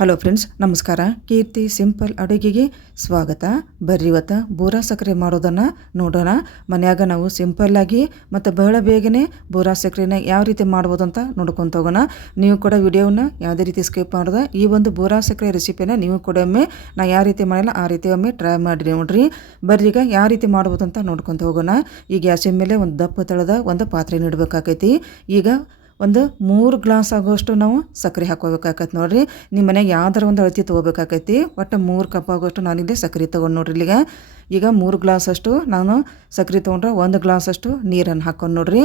Hello friends, ನಮಸ್ಕಾರ. ಕೀರ್ತಿ simple ಅಡುಗೆಗೆ ಸ್ವಾಗತ. ಬರ್ರಿ ಇವತ್ತು ಬೋರಾ ಸಕ್ಕರೆ ಮಾಡೋದನ್ನು ನೋಡೋಣ. ಮನ್ಯಾಗ ನಾವು ಸಿಂಪಲ್ಲಾಗಿ ಮತ್ತು ಬಹಳ ಬೇಗನೆ ಬೋರಾ ಸಕ್ಕರೆನ ಯಾವ ರೀತಿ ಮಾಡ್ಬೋದು ಅಂತ ನೋಡ್ಕೊತ ಹೋಗೋಣ. ನೀವು ಕೂಡ ವಿಡಿಯೋನ ಯಾವುದೇ ರೀತಿ ಸ್ಕಿಪ್ ಮಾಡಿದೆ ಈ ಒಂದು ಬೋರಾ ಸಕ್ಕರೆ ರೆಸಿಪಿನ ನೀವು ಕೂಡ ಒಮ್ಮೆ ನಾ ಯಾವ ರೀತಿ ಮಾಡಿಲ್ಲ ಆ ರೀತಿ ಒಮ್ಮೆ ಟ್ರೈ ಮಾಡಿರಿ ನೋಡ್ರಿ. ಬರ್ರಿ ಈಗ ಯಾವ ರೀತಿ ಮಾಡ್ಬೋದು ಅಂತ ನೋಡ್ಕೊತ ಹೋಗೋಣ. ಈ ಗ್ಯಾಸಿನ ಮೇಲೆ ಒಂದು ದಪ್ಪ ತಳದ ಒಂದು ಪಾತ್ರೆ ಇಡಬೇಕಾಕೈತಿ. ಈಗ ಒಂದು 3 ಗ್ಲಾಸ್ ಆಗೋಷ್ಟು ನಾವು ಸಕ್ಕರೆ ಹಾಕೋಬೇಕಾಕೈತಿ ನೋಡ್ರಿ. ನಿಮ್ಮ ಮನೆಗೆ ಯಾವ್ದಾರ ಒಂದು ಅಳತಿ ತೊಗೋಬೇಕಾಕೈತಿ. ಒಟ್ಟು 3 ಕಪ್ ಆಗೋಷ್ಟು ನಾನಿಲ್ಲಿ ಸಕ್ಕರೆ ತೊಗೊಂಡು ನೋಡ್ರಿ. ಈಗ 3 ಗ್ಲಾಸ್ ಅಷ್ಟು ನಾನು ಸಕ್ಕರೆ ತೊಗೊಂಡ್ರೆ 1 ಗ್ಲಾಸ್ ಅಷ್ಟು ನೀರನ್ನು ಹಾಕೊಂಡು ನೋಡ್ರಿ.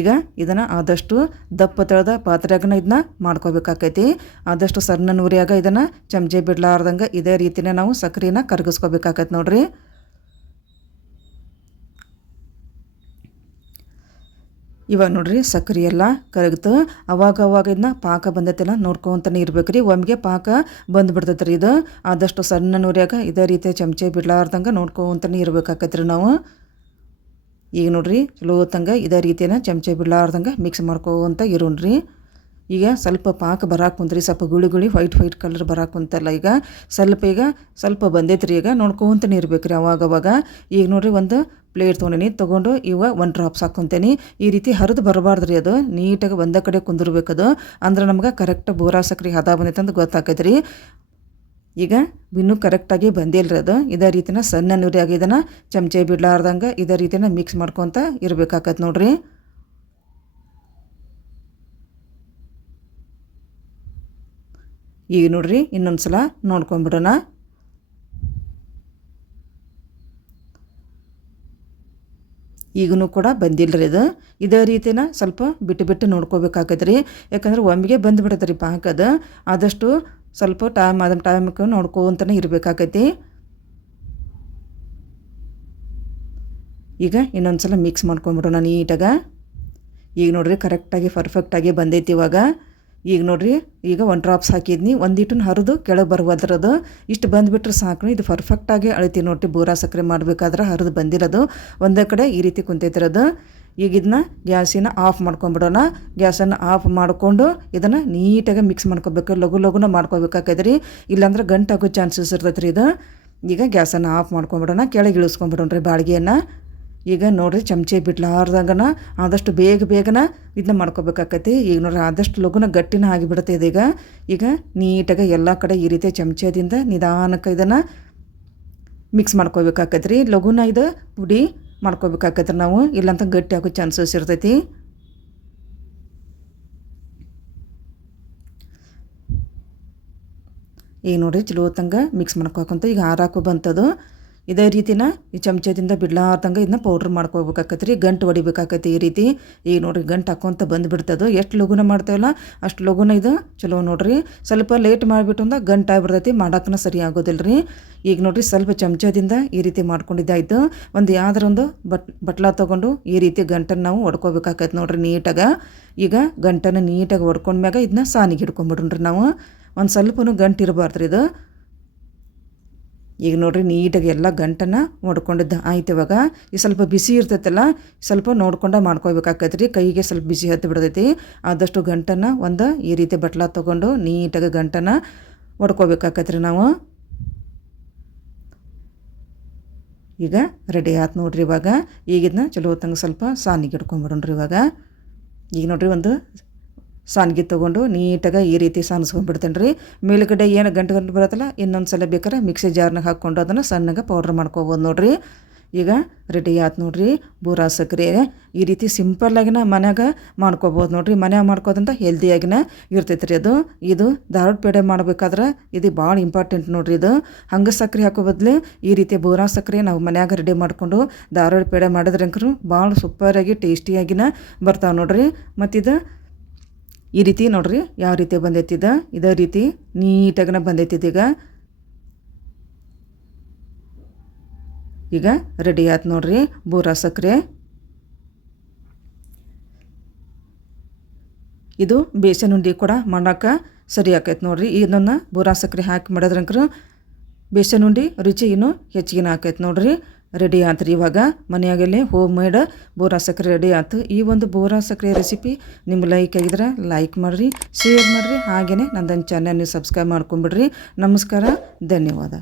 ಈಗ ಇದನ್ನು ಆದಷ್ಟು ದಪ್ಪ ತಳದ ಪಾತ್ರೆಯಾಗನ ಇದನ್ನ ಮಾಡ್ಕೋಬೇಕಾಕೈತಿ. ಆದಷ್ಟು ಸಣ್ಣ ಉರಿಯಾಗ ಇದನ್ನು ಚಮಚೆ ಬಿಡ್ಲಾರ್ದಂಗೆ ಇದೇ ರೀತಿನೇ ನಾವು ಸಕ್ಕರೆನ ಕರಗಿಸ್ಕೋಬೇಕಾಕೈತಿ ನೋಡ್ರಿ. ಇವಾಗ ನೋಡ್ರಿ ಸಕ್ಕರೆ ಎಲ್ಲ ಕರಗ್ತು. ಅವಾಗ ಇದನ್ನ ಪಾಕ ಬಂದೈತಿಲ್ಲ ನೋಡ್ಕೊಂತಾನೆ ಇರ್ಬೇಕು ರೀ. ಒಮ್ಮೆಗೆ ಪಾಕ ಬಂದುಬಿಡ್ತೈತೆ ರೀ. ಇದು ಆದಷ್ಟು ಸಣ್ಣ ಉರಿಯಾಗ ಇದೇ ರೀತಿ ಚಮಚೆ ಬಿಡ್ಲಾರ್ದಂಗೆ ನೋಡ್ಕೊಂತಾನೆ ಇರ್ಬೇಕಾಕೈತೆ ರೀ ನಾವು. ಈಗ ನೋಡ್ರಿ ಚಲೋ ಹೊತ್ತಂಗೆ ಇದೇ ರೀತಿನ ಚಮಚೆ ಬಿಡ್ಲಾರ್ದಂಗೆ ಮಿಕ್ಸ್ ಮಾಡ್ಕೊಂತ ಇರೋಣ್ರಿ. ಈಗ ಸ್ವಲ್ಪ ಪಾಕ ಬರಾಕ್ ಕುಂತ್ರಿ, ಸ್ವಲ್ಪ ಗುಳಿ ವೈಟ್ ಕಲರ್ ಬರಾಕ್ ಕುಂತಲ್ಲ. ಈಗ ಸ್ವಲ್ಪ ಬಂದೈತೆ ರೀ. ಈಗ ನೋಡ್ಕೊಂತಾನೆ ಇರ್ಬೇಕು ರೀ ಅವಾಗ. ಈಗ ನೋಡ್ರಿ ಒಂದು ಪ್ಲೇಟ್ ತೊಗೊಂಡು ಇವ 1 ಡ್ರಾಪ್ಸ್ ಹಾಕ್ಕೊತೇನೆ. ಈ ರೀತಿ ಹರಿದು ಬರಬಾರ್ದು ರೀ. ಅದು ನೀಟಾಗಿ ಒಂದೇ ಕಡೆ ಕುಂದಿರ್ಬೇಕದು. ಅಂದ್ರೆ ನಮ್ಗೆ ಕರೆಕ್ಟ್ ಬೋರಾ ಸಕ್ಕರೆ ಹದ ಬಂದೈತೆ ಅಂತ ಗೊತ್ತಾಕೈತೆ ರೀ. ಈಗ ಇನ್ನೂ ಕರೆಕ್ಟಾಗಿ ಬಂದಿಲ್ಲ ಅದು. ಇದೇ ರೀತಿನ ಸಣ್ಣ ನುರಿಯಾಗಿ ಇದನ್ನು ಚಮಚೆ ಬಿಡ್ಲಾರ್ದಂಗೆ ಇದೇ ರೀತಿನ ಮಿಕ್ಸ್ ಮಾಡ್ಕೊತ ಇರ್ಬೇಕಾಕೈತೆ ನೋಡ್ರಿ. ಈಗ ನೋಡ್ರಿ ಇನ್ನೊಂದು ಸಲ ನೋಡ್ಕೊಂಬಿಡೋಣ. ಈಗೂ ಕೂಡ ಬಂದಿಲ್ಲ ರೀ. ಇದೇ ರೀತಿನ ಸ್ವಲ್ಪ ಬಿಟ್ಟು ನೋಡ್ಕೋಬೇಕಾಗತ್ತೆ ರೀ. ಯಾಕಂದ್ರೆ ಒಮ್ಮೆಗೆ ಬಂದುಬಿಡುತ್ತೆ ರೀ ಪಾಕದ. ಆದಷ್ಟು ಸ್ವಲ್ಪ ಟೈಮ್ಗೆ ನೋಡ್ಕೊಂತನೇ ಇರಬೇಕಾಗೈತಿ. ಈಗ ಇನ್ನೊಂದು ಸಲ ಮಿಕ್ಸ್ ಮಾಡ್ಕೊಂಬಿಡೋಣ ನೀಟಾಗ. ಈಗ ನೋಡ್ರಿ ಕರೆಕ್ಟಾಗಿ ಪರ್ಫೆಕ್ಟಾಗಿ ಬಂದೈತಿ ಇವಾಗ. ಈಗ ನೋಡ್ರಿ ಈಗ 1 ಡ್ರಾಪ್ಸ್ ಹಾಕಿದ್ನಿ, ಒಂದಿಟ್ಟು ಹರಿದು ಕೆಳಗೆ ಬರುವದ್ರದ್ದು ಇಷ್ಟು ಬಂದುಬಿಟ್ರೆ ಸಾಕು. ಇದು ಪರ್ಫೆಕ್ಟಾಗಿ ಅಳಿತಿ ನೋಡ್ರಿ. ಬೋರಾ ಸಕ್ಕರೆ ಮಾಡಬೇಕಾದ್ರೆ ಹರಿದು ಬಂದಿರೋದು ಒಂದೇ ಕಡೆ ಈ ರೀತಿ ಕುಂತೈತಿರೋದು. ಈಗ ಇದನ್ನ ಗ್ಯಾಸಿನ ಆಫ್ ಮಾಡ್ಕೊಂಬಿಡೋಣ. ಗ್ಯಾಸನ್ನು ಆಫ್ ಮಾಡಿಕೊಂಡು ಇದನ್ನು ನೀಟಾಗಿ ಮಿಕ್ಸ್ ಮಾಡ್ಕೋಬೇಕು. ಲಘುನ ಮಾಡ್ಕೋಬೇಕಾಕೈತೆ ಇಲ್ಲಾಂದ್ರೆ ಗಂಟಾಗೋ ಚಾನ್ಸಸ್ ಇರ್ತೈತೆ ರೀ ಇದು. ಈಗ ಗ್ಯಾಸನ್ನು ಆಫ್ ಮಾಡ್ಕೊಂಬಿಡೋಣ, ಕೆಳಗೆ ಇಳಿಸ್ಕೊಂಬಿಡೋಣ್ರಿ ಬಾಳಿಗೆಯನ್ನು. ಈಗ ನೋಡ್ರಿ ಚಮಚೆ ಬಿಡ್ಲಾರ್ದಂಗನ ಆದಷ್ಟು ಬೇಗನ ಇದನ್ನ ಮಾಡ್ಕೋಬೇಕಾಕೈತಿ. ಈಗ ನೋಡ್ರಿ ಆದಷ್ಟು ಲಘುನ ಗಟ್ಟಿನ ಆಗಿಬಿಡುತ್ತೆ ಇದೀಗ. ಈಗ ನೀಟಾಗಿ ಎಲ್ಲ ಕಡೆ ಈ ರೀತಿ ಚಮಚದಿಂದ ನಿಧಾನಕ್ಕೆ ಇದನ್ನು ಮಿಕ್ಸ್ ಮಾಡ್ಕೋಬೇಕಾಕೈತೆ ರೀ. ಲಘುನ ಇದು ಪುಡಿ ಮಾಡ್ಕೋಬೇಕಾಕೈತೆ ನಾವು, ಇಲ್ಲಂತ ಗಟ್ಟಿ ಆಗೋ ಚಾನ್ಸಸ್ ಇರ್ತೈತಿ. ಈಗ ನೋಡ್ರಿ ಚಲೋ ಹೊತ್ತಂಗೆ ಮಿಕ್ಸ್ ಮಾಡ್ಕೋಕಂತ ಈಗ ಆರಾಕು ಬಂತದು. ಇದೇ ರೀತಿನ ಈ ಚಮಚದಿಂದ ಬಿಡ್ಲಾರ್ದಂಗೆ ಇದನ್ನ ಪೌಡ್ರ್ ಮಾಡ್ಕೋಬೇಕಾಕೈತೆ ರೀ. ಗಂಟು ಹೊಡಿಬೇಕಾಕೈತಿ ಈ ರೀತಿ. ಈಗ ನೋಡ್ರಿ ಗಂಟು ಹಾಕ್ಕೊಂತ ಬಂದುಬಿಡ್ತದೆ. ಎಷ್ಟು ಲಘುನ ಮಾಡ್ತೇವಲ್ಲ ಅಷ್ಟು ಲಘುನ ಇದು ಚಲೋ ನೋಡ್ರಿ. ಸ್ವಲ್ಪ ಲೇಟ್ ಮಾಡಿಬಿಟ್ಟು ಅಂದ್ರೆ ಗಂಟು ಆಗಿಬಿಡ್ತೈತಿ, ಮಾಡೋಕ್ಕೂ ಸರಿ ಆಗೋದಿಲ್ಲ ರೀ. ಈಗ ನೋಡ್ರಿ ಸ್ವಲ್ಪ ಚಮಚದಿಂದ ಈ ರೀತಿ ಮಾಡ್ಕೊಂಡಿದ್ದಾಯ್ತು. ಒಂದು ಯಾವ್ದಾರ ಒಂದು ಬಟ್ಲ ತೊಗೊಂಡು ಈ ರೀತಿ ಗಂಟನ್ನು ನಾವು ಹೊಡ್ಕೋಬೇಕಾಕೈತೆ ನೋಡ್ರಿ ನೀಟಾಗ. ಈಗ ಗಂಟನ್ನು ನೀಟಾಗಿ ಹೊಡ್ಕೊಂಡ್ಮ್ಯಾಗ ಇದನ್ನ ಸಾನಿಗೆ ಹಿಡ್ಕೊಂಬಿಡ್ರಿ ನಾವು. ಒಂದು ಸ್ವಲ್ಪನೂ ಗಂಟು ಇರಬಾರ್ದು ರೀ ಇದು. ಈಗ ನೋಡ್ರಿ ನೀಟಾಗಿ ಎಲ್ಲ ಗಂಟನ್ನು ಹೊಡ್ಕೊಂಡಿದ್ದು ಆಯ್ತು. ಇವಾಗ ಈ ಸ್ವಲ್ಪ ಬಿಸಿ ಇರ್ತೈತಲ್ಲ, ಸ್ವಲ್ಪ ನೋಡ್ಕೊಂಡು ಮಾಡ್ಕೋಬೇಕಾಕೈತೆ ರೀ. ಕೈಗೆ ಸ್ವಲ್ಪ ಬಿಸಿ ಹತ್ತಿ ಬಿಡ್ತೈತಿ. ಆದಷ್ಟು ಗಂಟನ್ನು ಈ ರೀತಿ ಬಟ್ಲ ತೊಗೊಂಡು ನೀಟಾಗಿ ಗಂಟನ್ನು ಹೊಡ್ಕೋಬೇಕಾಕೈತೆ ರೀ ನಾವು. ಈಗ ರೆಡಿ ಆಯ್ತು ನೋಡ್ರಿ ಇವಾಗ. ಈಗ ಇದನ್ನ ಚಲೋ ಹೊತ್ತಂಗೆ ಸ್ವಲ್ಪ ಸಾನಿಗೆ ಹಿಡ್ಕೊಂಬಿಡೋಣ್ರಿ ಇವಾಗ. ಈಗ ನೋಡ್ರಿ ಒಂದು ಸಾನ್ಗೆ ತೊಗೊಂಡು ನೀಟಾಗಿ ಈ ರೀತಿ ಸಾನಿಸ್ಕೊಂಡ್ಬಿಡ್ತೇನೆ ರೀ. ಮೇಲುಗಡೆ ಏನು ಗಂಟು ಬರುತ್ತಲ್ಲ ಇನ್ನೊಂದು ಸಲ ಬೇಕಾರೆ ಮಿಕ್ಸಿ ಜಾರ್ನಾಗ ಹಾಕ್ಕೊಂಡು ಅದನ್ನು ಸಣ್ಣಗೆ ಪೌಡ್ರ್ ಮಾಡ್ಕೊಬೋದು ನೋಡ್ರಿ. ಈಗ ರೆಡಿ ಆಯ್ತು ನೋಡ್ರಿ ಬೋರಾ ಸಕ್ಕರೆ. ಈ ರೀತಿ ಸಿಂಪಲ್ಲಾಗಿನ ಮನ್ಯಾಗ ಮಾಡ್ಕೊಬೋದು ನೋಡ್ರಿ. ಮನ್ಯಾಗ ಮಾಡ್ಕೋದಂತ ಹೆಲ್ದಿಯಾಗಿನ ಇರ್ತೈತೆ ರೀ ಅದು. ಇದು ಧಾರವಾಡ ಪೇಡೆ ಮಾಡಬೇಕಾದ್ರೆ ಇದು ಭಾಳ ಇಂಪಾರ್ಟೆಂಟ್ ನೋಡ್ರಿ. ಇದು ಹಂಗೆ ಸಕ್ಕರೆ ಹಾಕೋ ಬದಲು ಈ ರೀತಿ ಬೋರಾ ಸಕ್ಕರೆ ನಾವು ಮನ್ಯಾಗ ರೆಡಿ ಮಾಡಿಕೊಂಡು ಧಾರವಾಡ ಪೇಡೆ ಮಾಡಿದ್ರಂಕರು ಭಾಳ ಸೂಪರಾಗಿ ಟೇಸ್ಟಿಯಾಗಿನ ಬರ್ತಾವೆ ನೋಡ್ರಿ. ಮತ್ತಿದು ಈ ರೀತಿ ನೋಡ್ರಿ ಯಾವ ರೀತಿ ಬಂದೈತಿದ ಇದೇ ರೀತಿ ನೀಟಾಗನ ಬಂದೈತಿದ. ಈಗ ರೆಡಿ ಆಯ್ತು ನೋಡ್ರಿ ಬೋರಾ ಸಕ್ಕರೆ. ಇದು ಬೇಸನ್ ಉಂಡೆ ಕೂಡ ಮಾಡೋಕೆ ಸರಿ ಆಕೈತೆ ನೋಡ್ರಿ. ಇದನ್ನು ಬೋರಾ ಸಕ್ಕರೆ ಹಾಕಿ ಮಾಡಿದ್ರಂಕ್ರು ಬೇಸನ್ ಉಂಡೆ ರುಚಿ ಇನ್ನೂ ಹೆಚ್ಚಿಗೆ ಆಕೈತೆ ನೋಡ್ರಿ. ರೆಡಿ ಆತ್ರಿ. ಇವಾಗ ಮನೆಯಾಗಲೇ ಹೋಮ್ ಮೇಡ್ ಬೋರಾ ಸಕ್ಕರೆ ರೆಡಿ ಆಯ್ತು. ಈ ಒಂದು ಬೋರಾ ಸಕ್ಕರೆ ರೆಸಿಪಿ ನಿಮ್ಮ ಲೈಕ್ ಆಗಿದ್ರೆ ಲೈಕ್ ಮಾಡಿರಿ, ಶೇರ್ ಮಾಡಿರಿ, ಹಾಗೆಯೇ ನನ್ನದೊಂದು ಚಾನಲ್ ನೀವು ಸಬ್ಸ್ಕ್ರೈಬ್ ಮಾಡ್ಕೊಂಬಿಡ್ರಿ. ನಮಸ್ಕಾರ, ಧನ್ಯವಾದ.